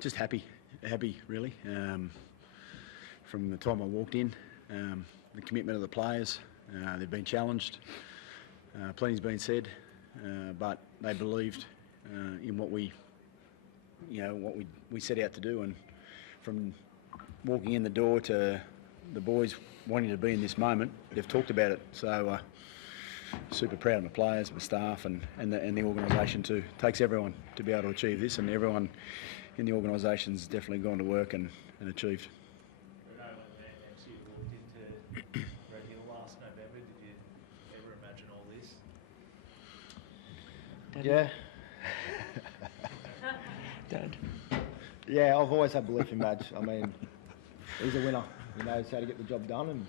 Just happy really. From the time I walked in, the commitment of the players, they've been challenged. Plenty's been said, but they believed in what we set out to do. And from walking in the door to the boys wanting to be in this moment, they've talked about it. So super proud of my players, my staff, and the organisation too. It takes everyone to be able to achieve this, and everyone in the organisation's definitely gone to work and achieved. You walked into Red Hill last November. Did you ever imagine all this? Yeah. Dad. Yeah, I've always had belief in Madge. I mean, he's a winner. He knows how to get the job done, and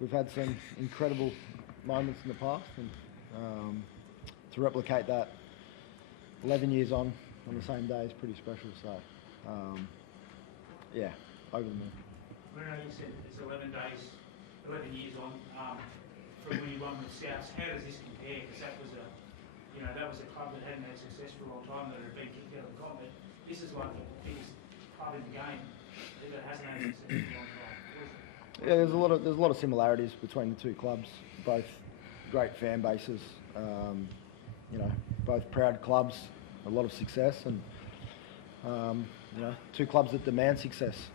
we've had some incredible moments in the past, and to replicate that 11 years on the same day is pretty special. So, yeah, over the moon. Bruno, you said it's 11 years on from when you won with Souths. How does this compare? Because that was a club that hadn't had success for a long time, that had been kicked out of the comp. This is like the biggest club in the game that hasn't had success for a long time. Yeah, there's a lot of similarities between the two clubs. Both great fan bases, both proud clubs, a lot of success, and two clubs that demand success.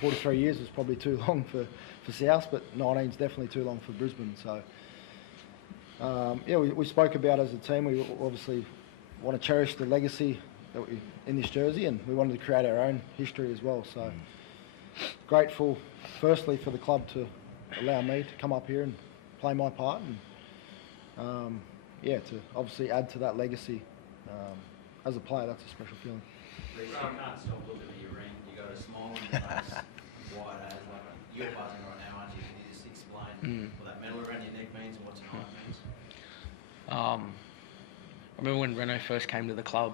43 years is probably too long for South, but 19 is definitely too long for Brisbane. So we spoke about as a team. We obviously want to cherish the legacy that we in this jersey, and we wanted to create our own history as well. So grateful, firstly, for the club to allow me to come up here and play my part, and to obviously add to that legacy. As a player, that's a special feeling. Reece, you can't stop looking at your ring. You got a smile on your face, wide as you're buzzing right now, aren't you? Can you just explain what that medal around your neck means and what tonight means? I remember when Renault first came to the club,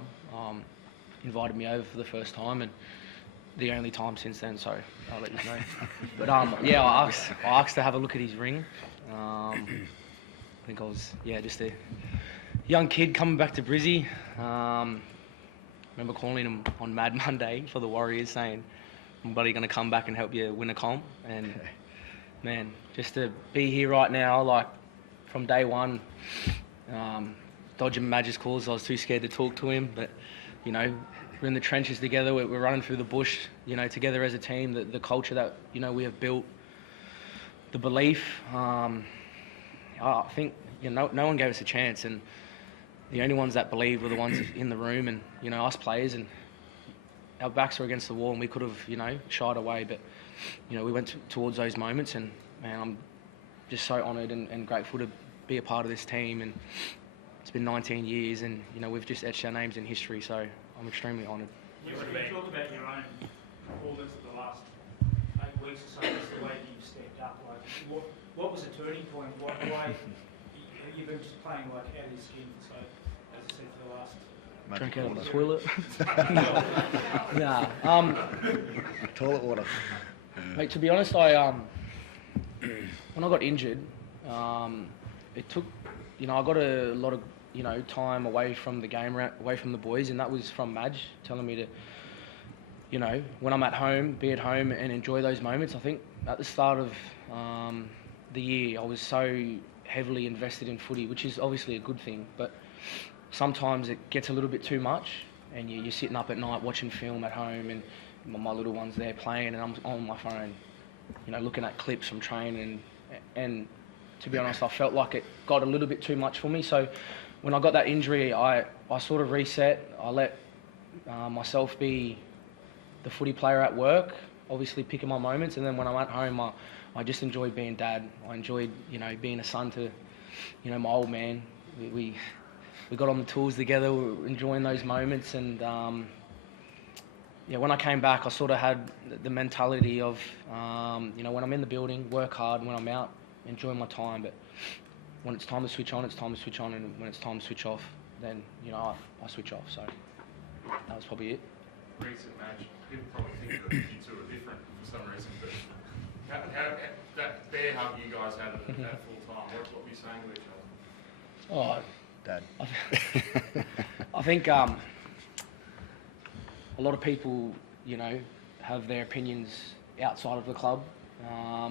invited me over for the first time, and the only time since then, so I'll let you know. But I asked to have a look at his ring. I think I was just a young kid coming back to Brizzy. Remember calling him on Mad Monday for the Warriors, saying, "I'm buddy going to come back and help you win a comp." And man, just to be here right now, like from day one, dodging Madge's calls. I was too scared to talk to him, but we're in the trenches together. We're running through the bush, together as a team. The culture that we have built, the belief. I think no one gave us a chance, and the only ones that believed were the ones in the room, and us players, and our backs were against the wall, and we could have shied away, but we went towards those moments, and man, I'm just so honoured and grateful to be a part of this team. And it's been 19 years, and we've just etched our names in history, so I'm extremely honoured. You talk about your own performance of the last 8 weeks or so, just the way that you've stepped up. Like, what was the turning point? Why you've been just playing like out of your skin? So, as I said, for the last. Drink out of the toilet. Toilet water. Mate, to be honest, I when I got injured, it took, I got a lot of, time away from the game, away from the boys, and that was from Madge telling me to, when I'm at home, be at home and enjoy those moments. I think at the start of the year, I was so heavily invested in footy, which is obviously a good thing, but sometimes it gets a little bit too much, and you're sitting up at night watching film at home, and my little one's there playing, and I'm on my phone, looking at clips from training, and to be honest, I felt like it got a little bit too much for me. So when I got that injury, I sort of reset. I let myself be the footy player at work, obviously picking my moments, and then when I'm at home, I just enjoyed being dad. I enjoyed, being a son to, my old man. We got on the tools together, we were enjoying those moments, and when I came back, I sort of had the mentality of, when I'm in the building, work hard. When I'm out, enjoy my time. But when it's time to switch on, it's time to switch on, and when it's time to switch off, then I switch off. So that was probably it. Recent match, people probably think that you two are different for some reason, but how that bear hug you guys had at full time, what were you saying to each other? Oh, Dad. I think a lot of people, you know, have their opinions outside of the club. I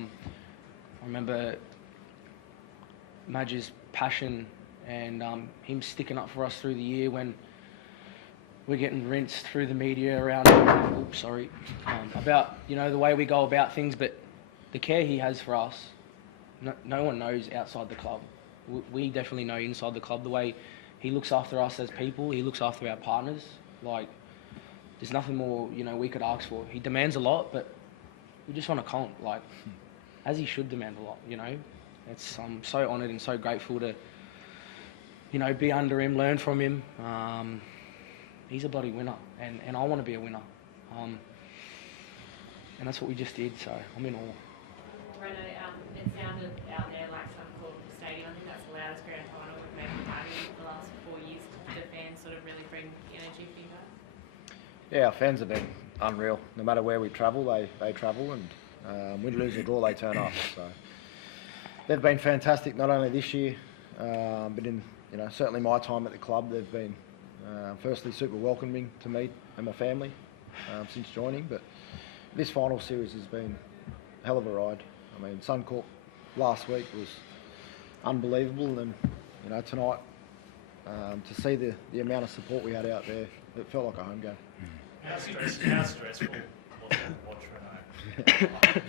remember Madge's passion and him sticking up for us through the year when we're getting rinsed through the media around, about, you know, the way we go about things, but the care he has for us, no one knows outside the club. We definitely know inside the club, the way he looks after us as people, he looks after our partners. Like, there's nothing more, you know, we could ask for. He demands a lot, but we just want to comp, like, as he should demand a lot, you know. I'm so honoured and so grateful to, you know, be under him, learn from him. He's a bloody winner, and I want to be a winner. And that's what we just did, so I'm in awe. Renato, it sounded out there like Suncorp Stadium. I think that's the loudest grand final we've made in the last 4 years. Do the fans sort of really bring energy for you guys? Yeah, our fans have been unreal. No matter where we travel, they travel, and win, lose or draw, they turn up. So they've been fantastic, not only this year, but in, you know, certainly my time at the club. They've been firstly super welcoming to me and my family since joining, but this final series has been a hell of a ride. I mean, Suncorp last week was unbelievable, and you know, tonight to see the amount of support we had out there, it felt like a home game. How stressful was it to watch Renato?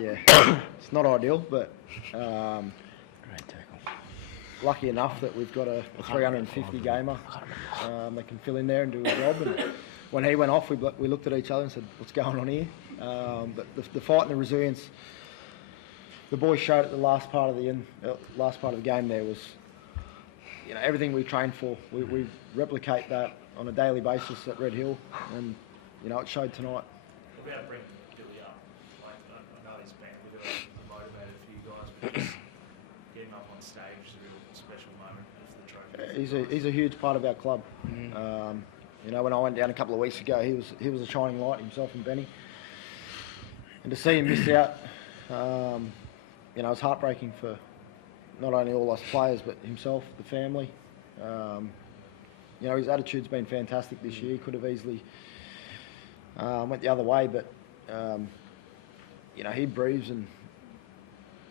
Yeah, it's not ideal, but Great tackle. lucky enough that we've got a 350 gamer that can fill in there and do a job. And when he went off, we looked at each other and said, "What's going on here?" But the fight and the resilience the boys showed at the last part of the game there was, you know, everything we trained for. We replicate that on a daily basis at Red Hill, and you know, it showed tonight. About bringing Billy up, like, I know he's been a bit of a motivator for you guys, but just getting up on stage is a real special moment for the trophy. He's a huge part of our club. You know, when I went down a couple of weeks ago, he was a shining light, himself and Benny. And to see him miss out, you know, it's heartbreaking for not only all us players, but himself, the family. You know, his attitude's been fantastic this year. He could have easily went the other way, but you know, he breathes and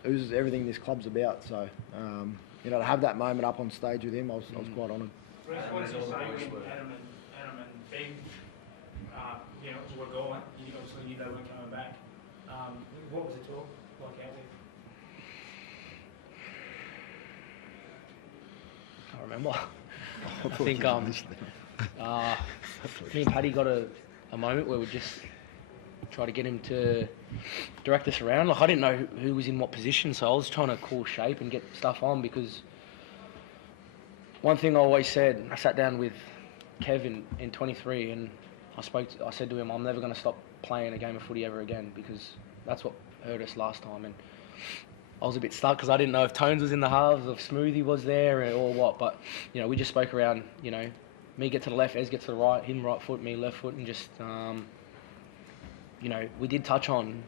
oozes everything this club's about. So, you know, to have that moment up on stage with him, I was quite honoured. What did you say when Adam and Ben, you know, were gone? You obviously knew they weren't coming back. What was the talk like out there? I remember. I think me and Paddy got a moment where we just tried to get him to direct us around. Like, I didn't know who was in what position, so I was trying to call shape and get stuff on, because one thing I always said, I sat down with Kev in 23 and I said to him, I'm never going to stop playing a game of footy ever again, because that's what hurt us last time. And I was a bit stuck because I didn't know if Tones was in the halves, if Smoothie was there or what. But, you know, we just spoke around, you know, me get to the left, Ez get to the right, him right foot, me left foot, and just, you know, we did touch on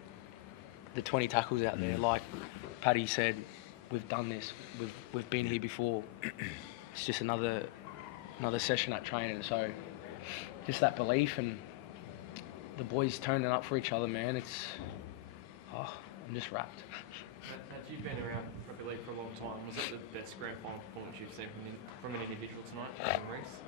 the 20 tackles out there. Like Paddy said, we've done this, we've been here before. It's just another session at training. So just that belief and the boys turning up for each other, man, it's, I'm just wrapped. Madge, you've been around rugby league for a long time. Was it the best grand final performance you've seen from an individual tonight, from Reece?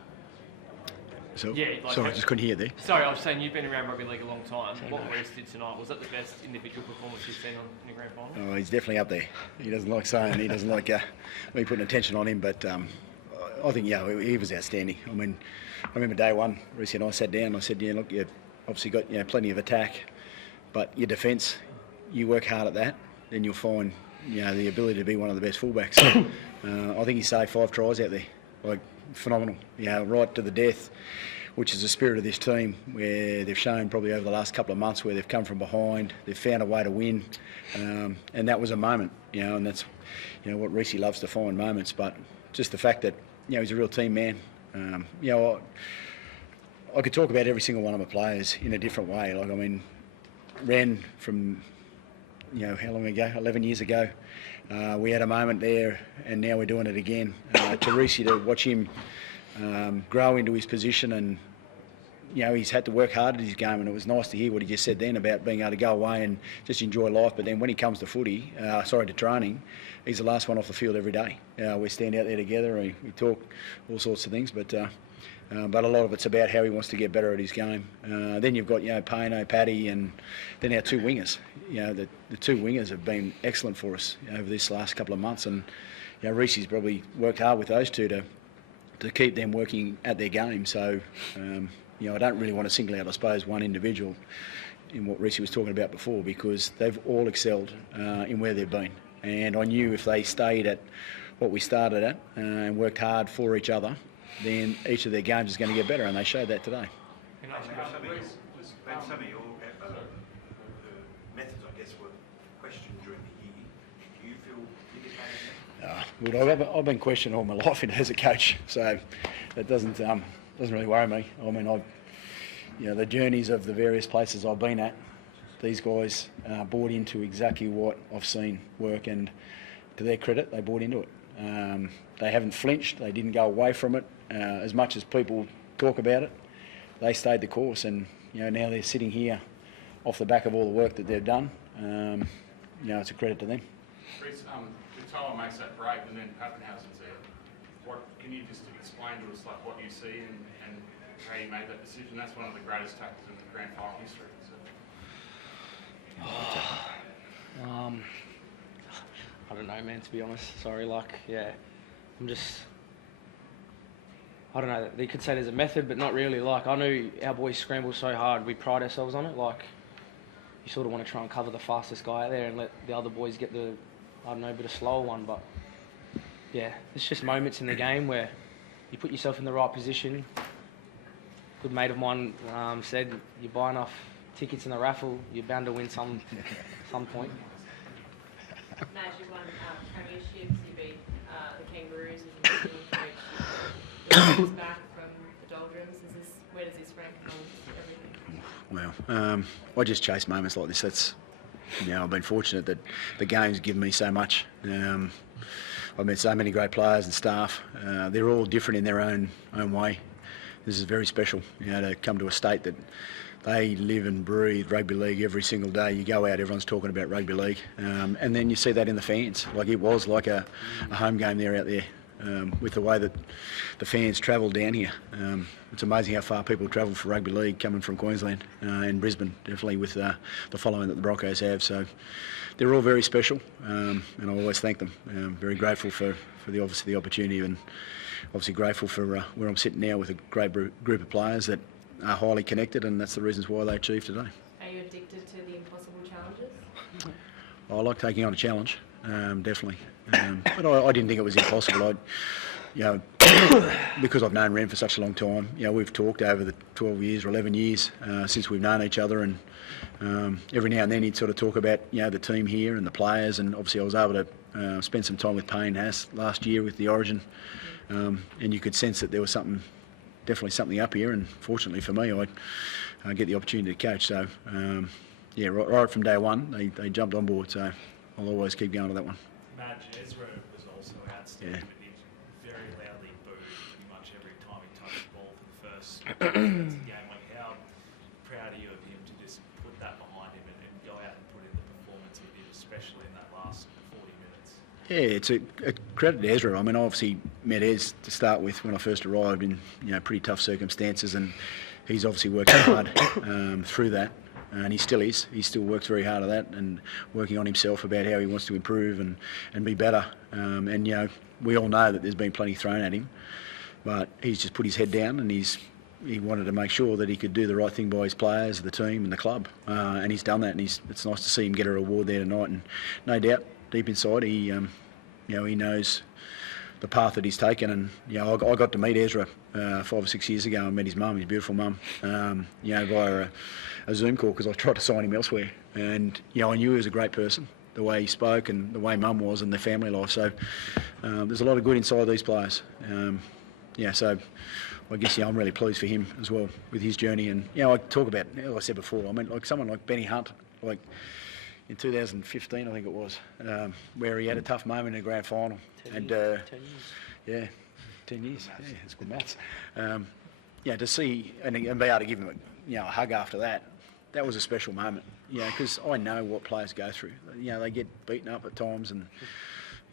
So, Yeah, like, sorry, I just couldn't hear there. Sorry, I was saying you've been around rugby league a long time. What Reece did tonight, was that the best individual performance you've seen in a grand final? Oh, he's definitely up there. He doesn't like saying, he doesn't like me putting attention on him, but I think, yeah, he was outstanding. I mean, I remember day one, Reece and I sat down and I said, yeah, look, you've obviously got, you know, plenty of attack, but your defence, you work hard at that, then you'll find, you know, the ability to be one of the best fullbacks. I think he saved 5 tries out there, like phenomenal, you know, right to the death, which is the spirit of this team, where they've shown probably over the last couple of months where they've come from behind, they've found a way to win, and that was a moment, you know, and that's, you know, what Reece loves to find moments, but just the fact that, you know, he's a real team man. You know, I could talk about every single one of my players in a different way. Like, I mean, ran from how long ago? 11 years ago. We had a moment there, and now we're doing it again. To Reece, to watch him grow into his position, and he's had to work hard at his game, and it was nice to hear what he just said then about being able to go away and just enjoy life. But then when he comes to to training, he's the last one off the field every day. We stand out there together, and we talk all sorts of things, but a lot of it's about how he wants to get better at his game. Then you've got Payno, Paddy, and then our two wingers. The two wingers have been excellent for us over this last couple of months, and Reece's probably worked hard with those two to keep them working at their game. So I don't really want to single out, I suppose, one individual in what Reece was talking about before, because they've all excelled in where they've been. And I knew if they stayed at what we started at and worked hard for each other, then each of their games is going to get better, and they showed that today. Can I ask Some of your methods, I guess, were questioned during the year. Do you feel vindicated? Well, I've been questioned all my life as a coach, so that doesn't really worry me. I mean, the journeys of the various places I've been at, these guys bought into exactly what I've seen work, and to their credit, they bought into it. They haven't flinched. They didn't go away from it. As much as people talk about it, they stayed the course, and now they're sitting here off the back of all the work that they've done. It's a credit to them. Reece, Katoa makes that break, and then Pappenhausen's there. Can you just explain to us what you see and how you made that decision? That's one of the greatest tackles in the grand final history. So. I don't know, man, to be honest. Sorry, I don't know, you could say there's a method, but not really. I know our boys scramble so hard, we pride ourselves on it. You sort of want to try and cover the fastest guy out there and let the other boys get the, bit of slower one. But, it's just moments in the game where you put yourself in the right position. A good mate of mine said, you buy enough tickets in the raffle, you're bound to win some point. Madge, you've won premierships, you beat the Kangaroos, as you mentioned, you're back from the doldrums. Where does this rank among everything? Well, I just chase moments like this. I've been fortunate that the game's given me so much. I've met so many great players and staff. They're all different in their own way. This is very special, to come to a state that they live and breathe rugby league every single day. You go out, everyone's talking about rugby league. And then you see that in the fans. It was like a home game there out there, with the way that the fans travel down here. It's amazing how far people travel for rugby league coming from Queensland and Brisbane, definitely with the following that the Broncos have. So they're all very special, and I always thank them. Very grateful for the opportunity, and obviously grateful for where I'm sitting now with a great group of players that are highly connected, and that's the reasons why they achieved today. Are you addicted to the impossible challenges? I like taking on a challenge, definitely. But I didn't think it was impossible. Because I've known Ren for such a long time, we've talked over the 12 years or 11 years since we've known each other, and every now and then he'd sort of talk about the team here and the players, and obviously I was able to spend some time with Payne Haas last year with the Origin, and you could sense that there was definitely something up here, and fortunately for me, I get the opportunity to coach. So, right from day one, they jumped on board. So, I'll always keep going to that one. Madge, Ezra was also outstanding, but he was very loudly booed pretty much every time he touched the ball for the first game. How proud are you of him to just put that behind him and go out and put in the performance he did, especially in that last 40 minutes? Yeah, it's a credit to Ezra. I mean, I obviously met Ez to start with when I first arrived in pretty tough circumstances, and he's obviously worked hard through that, and he still is. He still works very hard at that and working on himself about how he wants to improve and be better. And we all know that there's been plenty thrown at him, but he's just put his head down, and he wanted to make sure that he could do the right thing by his players, the team, and the club, and he's done that. And it's nice to see him get a reward there tonight. And no doubt, deep inside, he knows the path that he's taken. And I got to meet Ezra 5 or 6 years ago. I met his mum, his beautiful mum, via a Zoom call, because I tried to sign him elsewhere. And I knew he was a great person, the way he spoke and the way mum was and their family life. So there's a lot of good inside these players. So I guess I'm really pleased for him as well with his journey. And I talk about, as I said before, I mean, like someone like Benny Hunt, in 2015, I think it was, where he had a tough moment in the grand final. 10 years. 10 years. Yeah, 10 years. Yeah, it's good maths. Yeah, to see and be able to give him a hug after that, that was a special moment. Because I know what players go through. They get beaten up at times and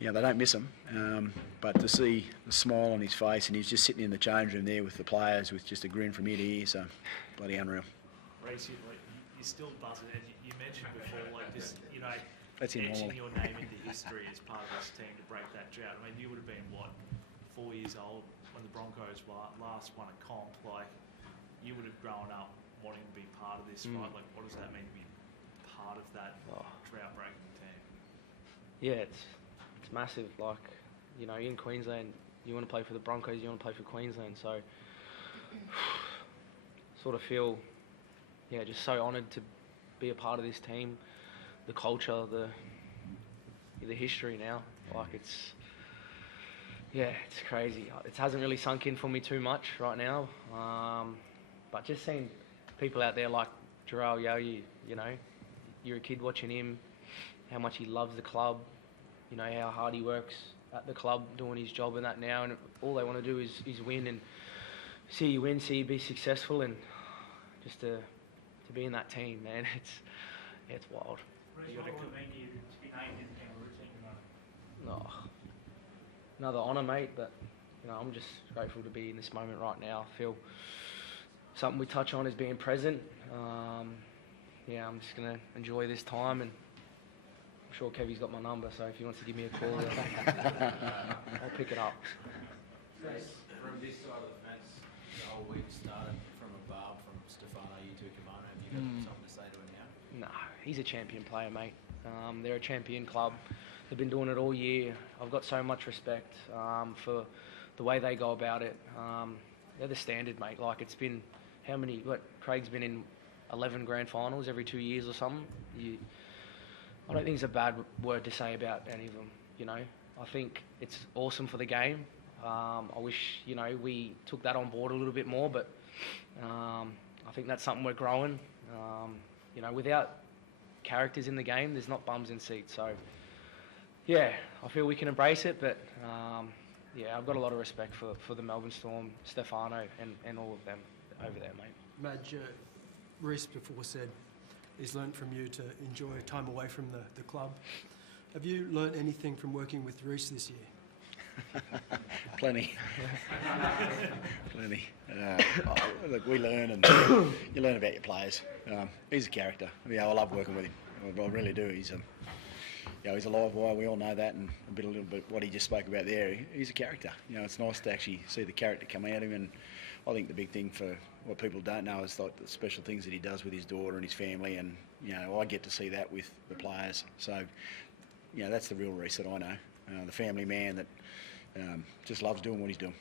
they don't miss them. But to see the smile on his face, and he's just sitting in the change room there with the players with just a grin from ear to ear, so bloody unreal. Reece, you're still buzzing, and you mentioned before, like this, That's him etching normally. your name into history as part of this team to break that drought. I mean, you would have been, 4 years old when the Broncos last won a comp. Like, you would have grown up wanting to be part of this, right? Like, what does that mean to be part of that drought-breaking team? Yeah, it's massive. Like, in Queensland, you want to play for the Broncos, you want to play for Queensland. So, sort of feel, just so honoured to be a part of this team, the culture, the history now. Like, it's crazy. It hasn't really sunk in for me too much right now. But just seeing people out there like Jarrell Yowie, you're a kid watching him, how much he loves the club, how hard he works at the club doing his job and that now, and all they want to do is win and see you win, see you be successful, and just to be in that team, man, it's wild. Reece, what would it mean to you to be named in the Kangaroo team tonight? Oh, another honour, mate, but I'm just grateful to be in this moment right now. I feel something we touch on is being present. I'm just going to enjoy this time, and I'm sure Kevy's got my number, so if he wants to give me a call, I'll pick it up. From this side of the fence, the whole week started from a barb from Stefano, you to Kavano. Have you got something to say to him now? No, he's a champion player, mate. They're a champion club. They've been doing it all year. I've got so much respect for the way they go about it. They're the standard, mate. Like, it's been Craig's been in 11 grand finals every 2 years or something. I don't think it's a bad word to say about any of them, I think it's awesome for the game. I wish, we took that on board a little bit more, but I think that's something we're growing. Without characters in the game, there's not bums in seats. So, I feel we can embrace it, but I've got a lot of respect for the Melbourne Storm, Stefano, and all of them over there, mate. Madge, Reece before said he's learnt from you to enjoy time away from the club. Have you learnt anything from working with Reece this year? Plenty. Plenty. Look, we learn, and you learn about your players. He's a character. I love working with him. I really do. He's he's a live wire. We all know that, and a little bit what he just spoke about there. He's a character. It's nice to actually see the character come out of him. And I think the big thing for what people don't know is like the special things that he does with his daughter and his family. And I get to see that with the players. So that's the real Reece that I know. The family man that just loves doing what he's doing.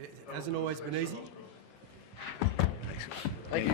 It hasn't always been easy.